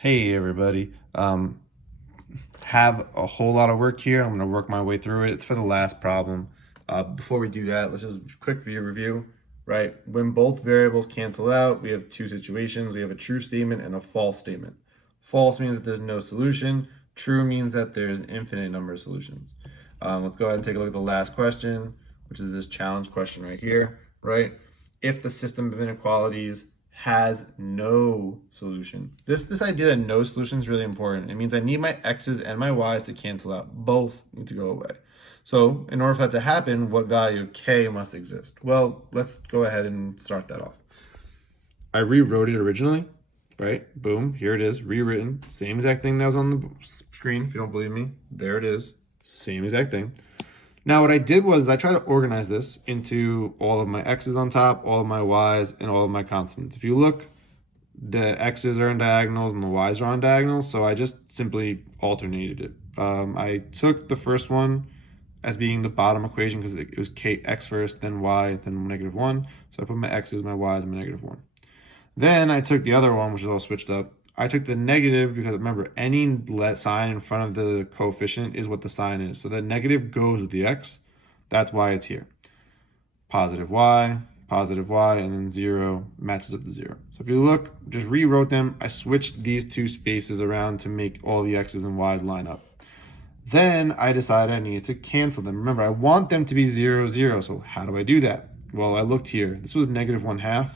Hey everybody, have a whole lot of work here. I'm going to work my way through it. It's for the last problem. Before we do that, let's just quick review, right? When both variables cancel out, we have two situations. We have a true statement and a false statement. False means that there's no solution. True means that there's an infinite number of solutions. Let's go ahead and take a look at the last question, which is this challenge question right here, right? If the system of inequalities has no solution. This idea that no solution is really important. It means I need my x's and my y's to cancel out. Both need to go away. So in order for that to happen, what value of k must exist? Well, let's go ahead and start that off. I rewrote it originally, right? Boom, here it is, rewritten. Same exact thing that was on the screen. If you don't believe me, there it is. Same exact thing. Now what I did was I tried to organize this into all of my x's on top, all of my y's, and all of my constants. If you look, the x's are on diagonals and the y's are on diagonals, so I just simply alternated it. I took the first one as being the bottom equation because it was x first, then y, then -1. So I put my x's, my y's, and my -1. Then I took the other one, which is all switched up. I took the negative because remember, any sign in front of the coefficient is what the sign is. So the negative goes with the x. That's why it's here. Positive y, and then 0 matches up to 0. So if you look, just rewrote them. I switched these two spaces around to make all the x's and y's line up. Then I decided I needed to cancel them. Remember, I want them to be 0, 0. So how do I do that? Well, I looked here. This was -1/2,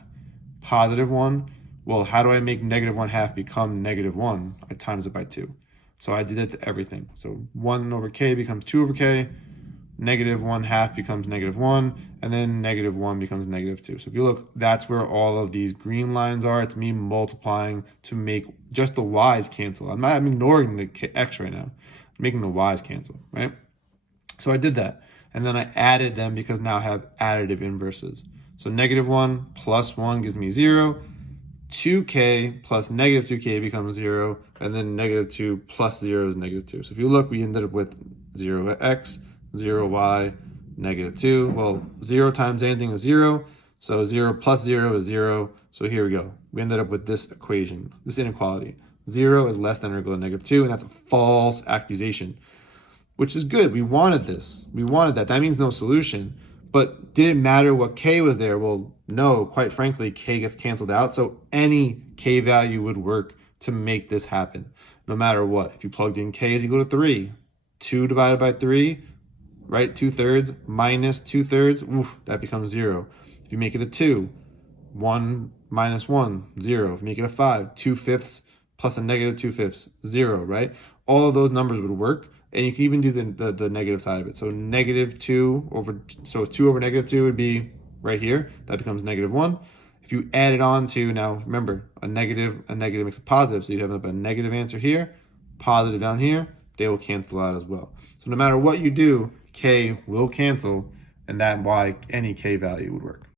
+1. Well, how do I make -1/2 become -1? I times it by 2. So I did it to everything. So 1 over k becomes 2 over k, -1/2 becomes -1, and then -1 becomes -2. So if you look, that's where all of these green lines are. It's me multiplying to make just the y's cancel. I'm ignoring the x right now. I'm making the y's cancel, right? So I did that. And then I added them because now I have additive inverses. So -1 plus 1 gives me 0. 2k plus -2k becomes 0, and then -2 plus 0 is -2. So if you look, we ended up with 0x, 0y, -2. Well, 0 times anything is 0, so 0 plus 0 is 0. So here we go. We ended up with this equation, this inequality. 0 is less than or equal to -2, and that's a false accusation, which is good. We wanted this. We wanted that. That means no solution. But did it matter what k was there? Well, no, quite frankly, k gets canceled out. So any k value would work to make this happen, no matter what. If you plugged in k is equal to 3, 2 divided by 3, right? 2/3 minus 2/3, oof, that becomes 0. If you make it a 2, 1 minus 1, 0. If you make it a 5, 2/5 plus a -2/5, 0, right? All of those numbers would work. And you can even do the negative side of it. So -2 over, so 2 over -2 would be right here. That becomes -1. If you add it on to, now remember, a negative makes a positive. So you have a negative answer here, positive down here. They will cancel out as well. So no matter what you do, k will cancel, and that's why any k value would work.